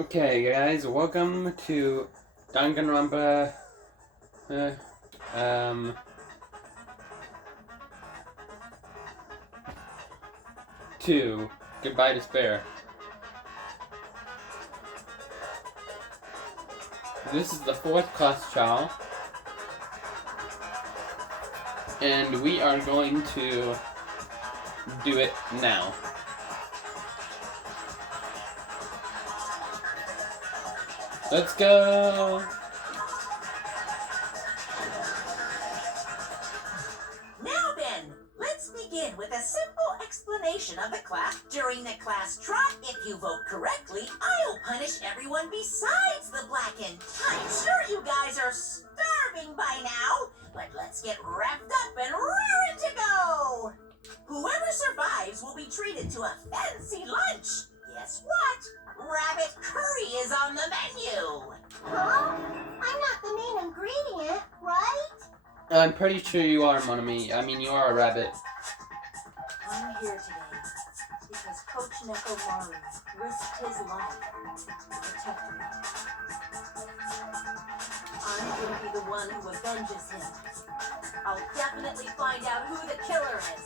Okay, guys, welcome to Danganronpa. 2. Goodbye, Despair. This is the 4th class trial, and we are going to do it now. Let's go! Now then, let's begin with a simple explanation of the class. During the class trot, if you vote correctly, I'll punish everyone besides the blackened. I'm sure you guys are starving by now, but let's get wrapped up and raring to go! Whoever survives will be treated to a fancy lunch. Guess what? Rabbit curry is on the menu. Huh? I'm not the main ingredient, right? I'm pretty sure you are, Monami. I mean, you are a rabbit. I'm here today because Coach Nekomaru risked his life to protect me. I'm going to be the one who avenges him. I'll definitely find out who the killer is.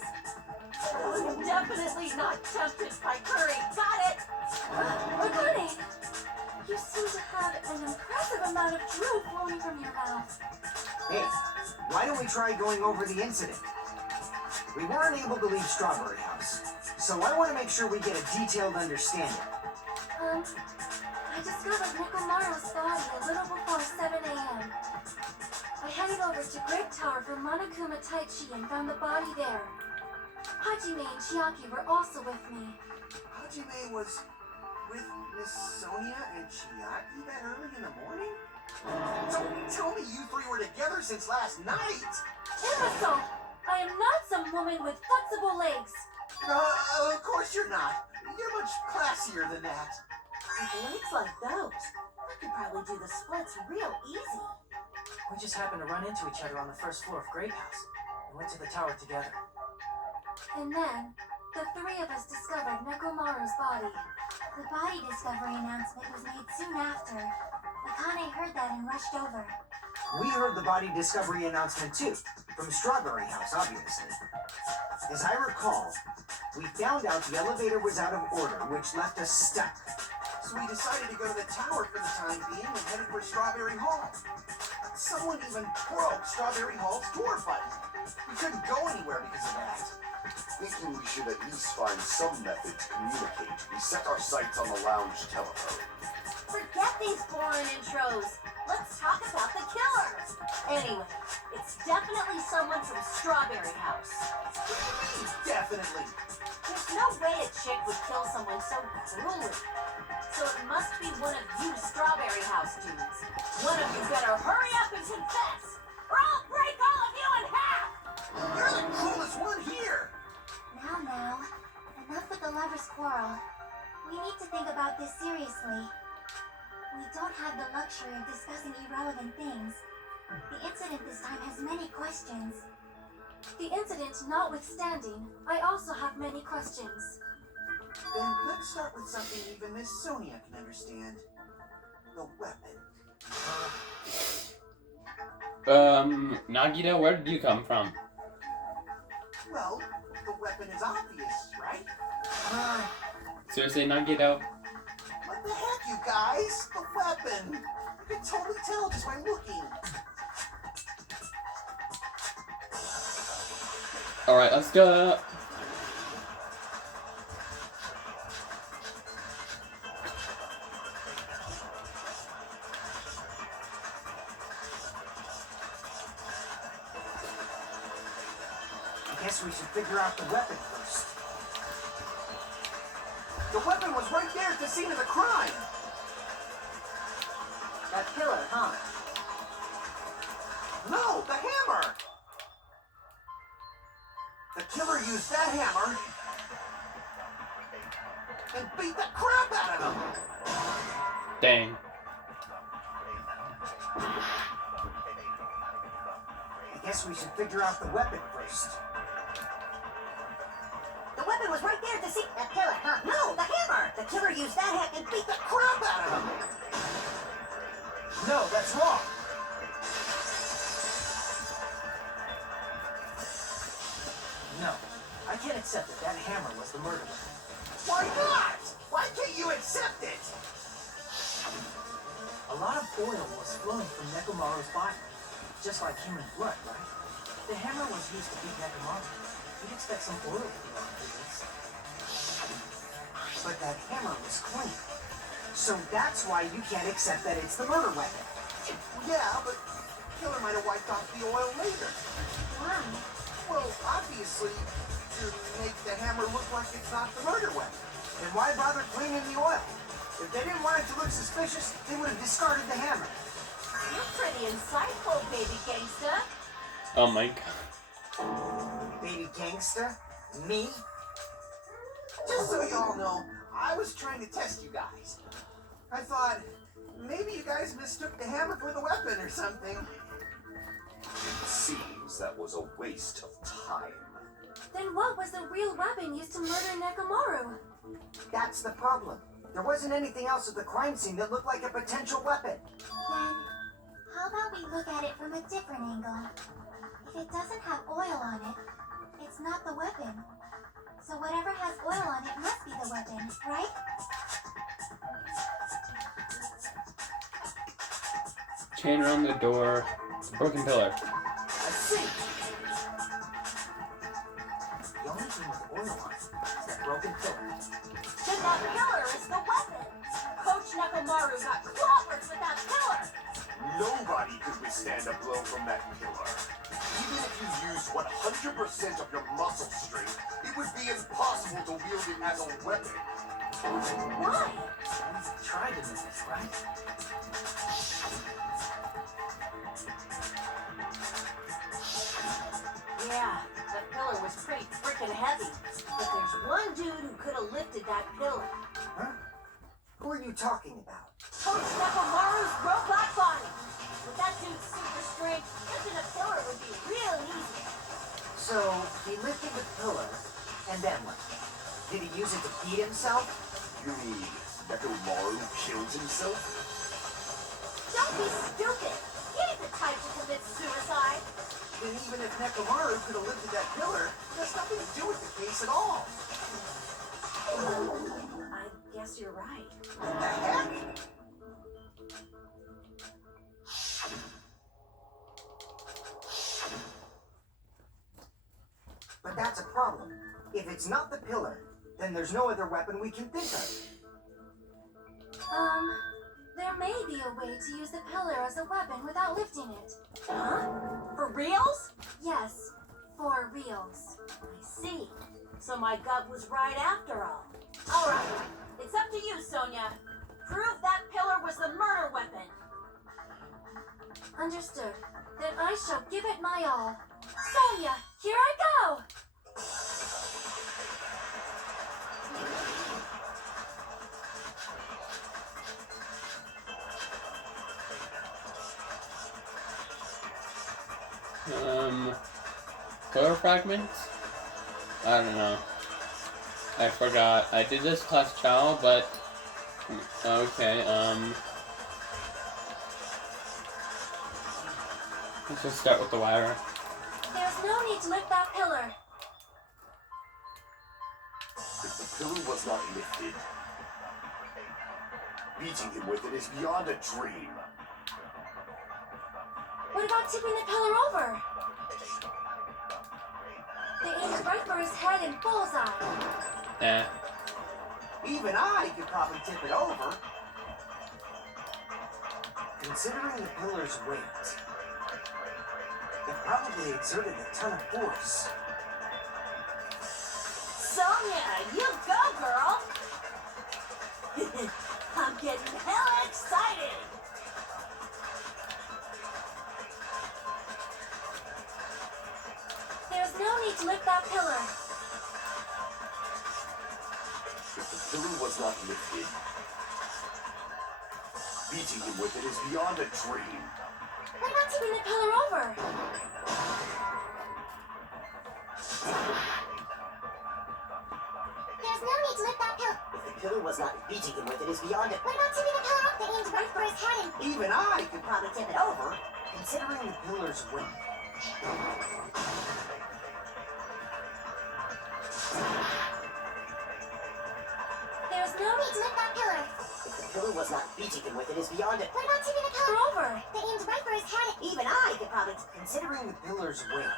I'm definitely not tempted by curry. Got it? Akane, you seem to have an impressive amount of drool flowing from your mouth. Hey, why don't we try going over the incident? We weren't able to leave Strawberry House, so I want to make sure we get a detailed understanding. I discovered Nekomaru's body a little before 7 a.m. I headed over to Great Tower for Monokuma Taichi and found the body there. Hajime and Chiaki were also with me. Hajime was with Miss Sonia and Chiaki that early in the morning? Don't tell me you three were together since last night! Imbecile! I am not some woman with flexible legs. Of course you're not. You're much classier than that. With legs like those, I could probably do the splits real easy. We just happened to run into each other on the first floor of Great House. We went to the tower together. And then, the three of us discovered Nekomaru's body. The body discovery announcement was made soon after. Akane heard that and rushed over. We heard the body discovery announcement too, from Strawberry House, obviously. As I recall, we found out the elevator was out of order, which left us stuck. So we decided to go to the tower for the time being and headed for Strawberry Hall. Someone even broke Strawberry Hall's door button. We couldn't go anywhere because of that. Thinking we should at least find some method to communicate, we set our sights on the lounge telephone. Forget these boring intros. Let's talk about the killer. Anyway, it's definitely someone from Strawberry House. Definitely. There's no way a chick would kill someone so cruelly. So it must be one of you Strawberry House dudes. One of you better hurry up and confess, or I'll break all of you in half! You're the coolest one here! Now, enough with the lovers' quarrel. We need to think about this seriously. We don't have the luxury of discussing irrelevant things. The incident this time has many questions. The incident notwithstanding, I also have many questions. Then let's start with something even Miss Sonia can understand. The weapon. Nagita, where did you come from? Well, the weapon is obvious, right? Seriously, Nagita? What the heck, you guys? The weapon! You can totally tell just by looking. Alright, let's go. I guess we should figure out the weapon first. The weapon was right there at the scene of the crime! That killer, huh? No, the hammer! The killer used that hammer and beat the crap out of him! Dang. I guess we should figure out the weapon first. The weapon was right there to see that killer, huh? No, the hammer! The killer used that hack and beat the Crap out of him! No, that's wrong. No, I can't accept that that hammer was the murder weapon. Why not? Why can't you accept it? A lot of oil was flowing from Nekomaru's body, just like human blood, right? The hammer was used to beat Nekomaru. You'd expect some oil to be on this. But that hammer was clean. So that's why you can't accept that it's the murder weapon. Yeah, but killer might have wiped off the oil later. Why? Well, obviously, to make the hammer look like it's not the murder weapon. Then why bother cleaning the oil? If they didn't want it to look suspicious, they would have discarded the hammer. You're pretty insightful, baby gangsta. Oh my god. Baby gangsta? Me? Just so y'all know, I was trying to test you guys. I thought, maybe you guys mistook the hammer for the weapon or something. It seems that was a waste of time. Then what was the real weapon used to murder Nekomaru? That's the problem. There wasn't anything else at the crime scene that looked like a potential weapon. Then, how about we look at it from a different angle? If it doesn't have oil on it, it's not the weapon. So whatever has oil on it must be the weapon, right? Chain around the door. Broken pillar. I see. The only thing with oil on it is that broken pillar. Then that pillar is the weapon. Coach Nekomaru got clobbered with that pillar. Nobody could withstand a blow from that pillar. Even if you used 100% of your muscle strength, it would be impossible to wield it as a weapon. Why? We've tried to move this, right? Yeah, that pillar was pretty freaking heavy. But there's one dude who could have lifted that pillar. Huh? Who are you talking about? Coach Nekomaru's robot body. With that dude's super strength, lifting a pillar would be real easy. So, he lifted the pillar, and then what? Did he use it to beat himself? You mean Nekomaru killed himself? Don't be stupid. He ain't the type to commit suicide. Then even if Nekomaru could have lifted that pillar, it has nothing to do with the case at all. I guess you're right. What the heck? But that's a problem. If it's not the pillar, then there's no other weapon we can think of. There may be a way to use the pillar as a weapon without lifting it. Huh? For reals? Yes, for reals. I see. So my gut was right after all. All right. It's up to you, Sonia. Prove that pillar was the murder weapon. Understood. Then I shall give it my all. Sonia, here I go! Pillar fragments? I don't know. I forgot. I did this last chow, but okay, let's just start with the wire. There's no need to lift that pillar. If the pillar was not lifted, beating him with it is beyond a dream. What about tipping the pillar over? They aimed right for his head and bullseye. Eh. Even I could probably tip it over. Considering the pillar's weight, it probably exerted a ton of force. Sonia, you go, girl. I'm getting hella excited. There's no need to lift that pillar. If the pillar was not lifted, beating him with it is beyond a dream. What about tipping the pillar over? There's no need to lift that pillar. If the pillar was not beating him with it is beyond it. What about tipping the pillar up? They aimed right for his head and... Even I could probably tip it over, considering the pillar's weight. There's no need to lift that pillar. If the pillar was not beating him with it is beyond it. What about tipping the pillar over? They aimed right for his head and... Even I could probably, considering the pillar's weight,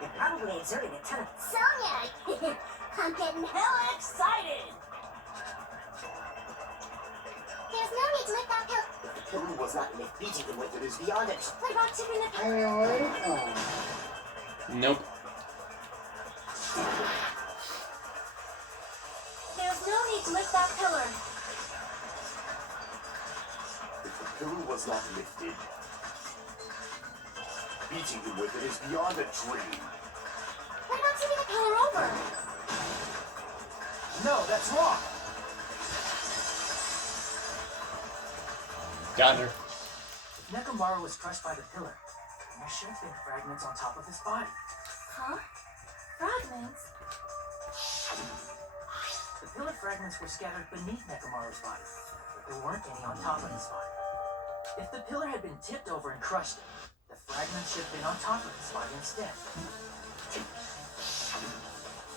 it probably exerted a ton of... Sonia! I'm getting hella excited! There's no need to lift that pillar. If the pillar was not beating him with it is beyond it. What about tipping the pillar? Nope. There's no need to lift that pillar. If the pillar was not lifted, beating him with it is beyond a dream. What about tipping the pillar over? No, that's wrong. Got her. If Nekomaru was crushed by the pillar, there should have been fragments on top of his body. Huh? Fragments? The pillar fragments were scattered beneath Nekomaru's body, but there weren't any on top of his body. If the pillar had been tipped over and crushed him, the fragments should have been on top of his body instead.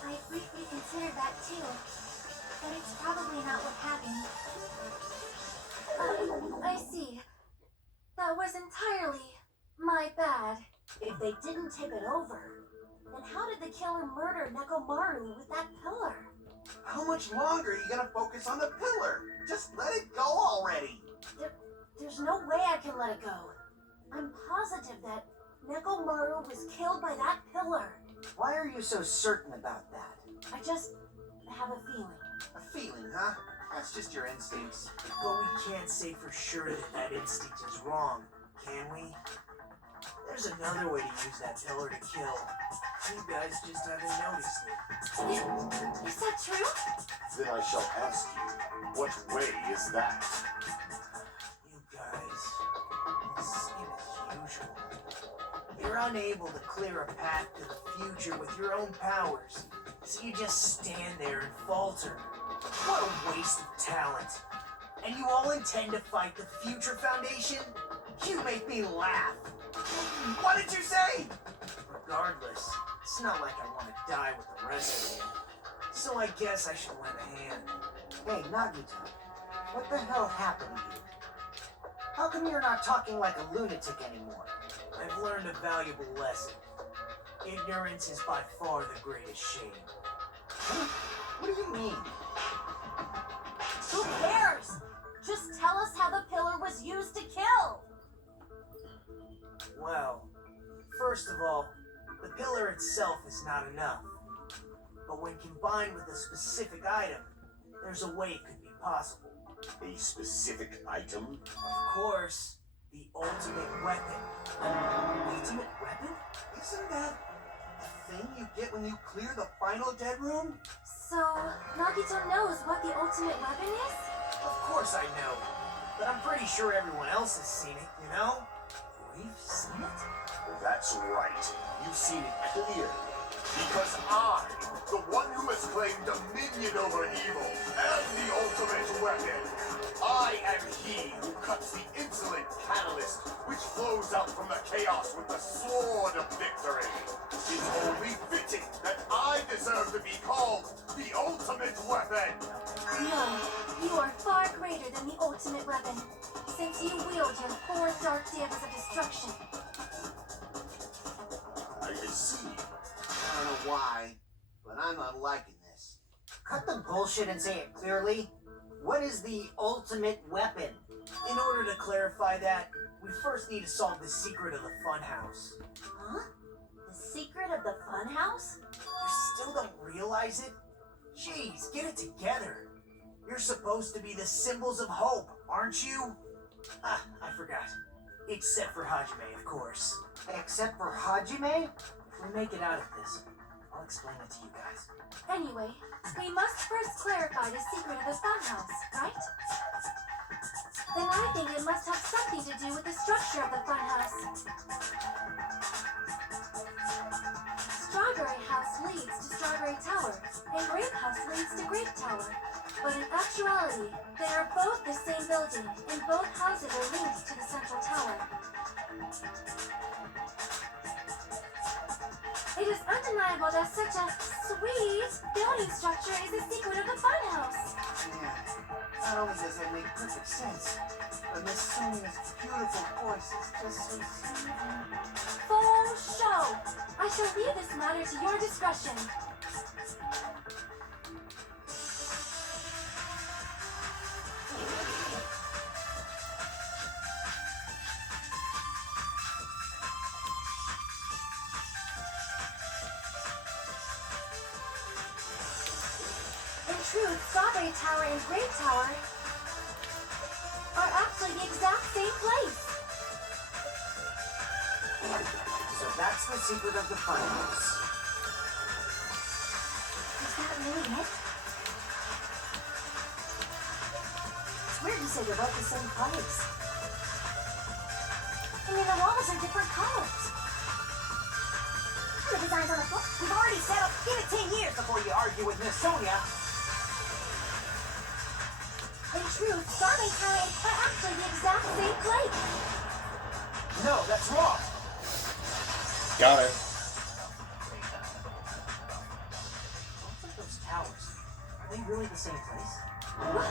I briefly considered that too. But it's probably not what happened. I see. That was entirely my bad. If they didn't tip it over, then how did the killer murder Nekomaru with that pillar? How much longer are you gonna focus on the pillar? Just let it go already. There's no way I can let it go. I'm positive that Nekomaru was killed by that pillar. Why are you so certain about that? I just have a feeling. A feeling, huh? That's just your instincts. But we can't say for sure that that instinct is wrong, can we? There's another way to use that pillar to kill. You guys just haven't noticed it. Is that true? Then I shall ask you, what way is that? You guys, same as usual. You're unable to clear a path to the future with your own powers, so you just stand there and falter. What a waste of talent. And you all intend to fight the Future Foundation? You make me laugh. What did you say? Regardless, it's not like I want to die with the rest of you. So I guess I should lend a hand. Hey, Nagito, what the hell happened to you? How come you're not talking like a lunatic anymore? I've learned a valuable lesson. Ignorance is by far the greatest shame. Huh? What do you mean? Who cares? Just tell us how the pillar was used to kill. Well, first of all, the pillar itself is not enough. But when combined with a specific item, there's a way it could be possible. A specific item? Of course, the ultimate weapon. Ultimate weapon? Isn't that the thing you get when you clear the final dead room? So, Nagito knows what the ultimate weapon is? Of course I know. But I'm pretty sure everyone else has seen it, you know? We've seen it? That's right. You've seen it clearly. Because I, the one who has claimed dominion over evil and the ultimate weapon, I am he who cuts the insolent catalyst which flows out from the chaos with the sword of victory. It's only fitting that I deserve to be called the ultimate weapon. No, you are far greater than the ultimate weapon, since you wield your 4 dark daggers of destruction. I see. I don't know why, but I'm not liking this. Cut the bullshit and say it clearly. What is the ultimate weapon? In order to clarify that, we first need to solve the secret of the funhouse. Huh? The secret of the funhouse? You still don't realize it? Jeez, get it together. You're supposed to be the symbols of hope, aren't you? Ah, I forgot. Except for Hajime, of course. Except for Hajime? If we make it out of this, I'll explain it to you guys. Anyway, we must first clarify the secret of the funhouse, right? Then I think it must have something to do with the structure of the funhouse. Strawberry House leads to Strawberry Tower, and Grape House leads to Grape Tower. But in actuality, they are both the same building, and both houses are linked to the central tower. It is undeniable that such a sweet building structure is the secret of the funhouse. Yeah, not only does that make perfect sense, but Miss Sonia's beautiful voice is just so soothing. Full show! I shall leave this matter to your discretion. In truth, Strawberry Tower and Grape Tower are actually the exact same place. So that's the secret of the funhouse. Is that really it? It's weird to say they're both the same place. I mean, the walls are different colors. The designs on the floor. We've already set up. Give it 10 years before you argue with Miss Sonia. In truth, Strawberry Tower are actually the exact same place. No, that's wrong. Got her. Both of those towers, are they really the same place? What?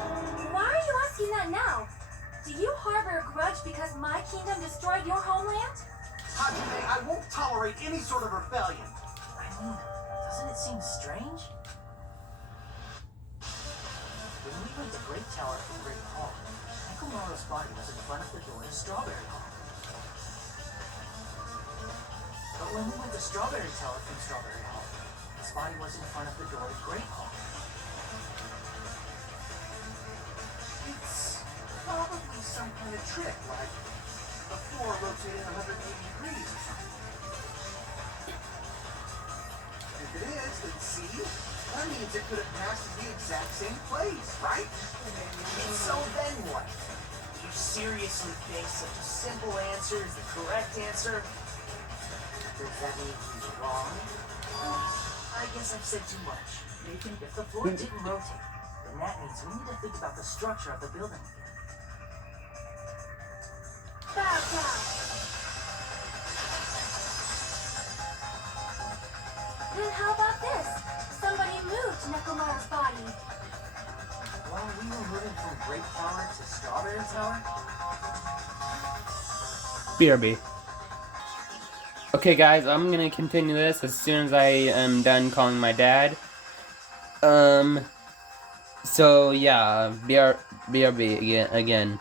Why are you asking that now? Do you harbor a grudge because my kingdom destroyed your homeland? Hajime, I won't tolerate any sort of rebellion. I mean, doesn't it seem strange? When we went to Great Tower from Great Hall, Nekomaru's body was in front of the door to Strawberry Hall. But when we went to Strawberry Tower from Strawberry Hall, his body was in front of the door to Great Hall. It's probably some kind of trick, like the floor rotating 180 degrees or something. If it is, then see? That means it could have passed to the exact same place, right? And so then what? Do you seriously think such a simple answer is the correct answer? Does that mean he's wrong? I guess I've said too much. If the floor didn't rotate, then that means we need to think about the structure of the building again. Bow down. Then how about this? Somebody moved Nekomaru's body. While we were moving from Great Tower to Strawberry Tower? BRB. Okay, guys, I'm gonna continue this as soon as I am done calling my dad. So yeah, BRB again.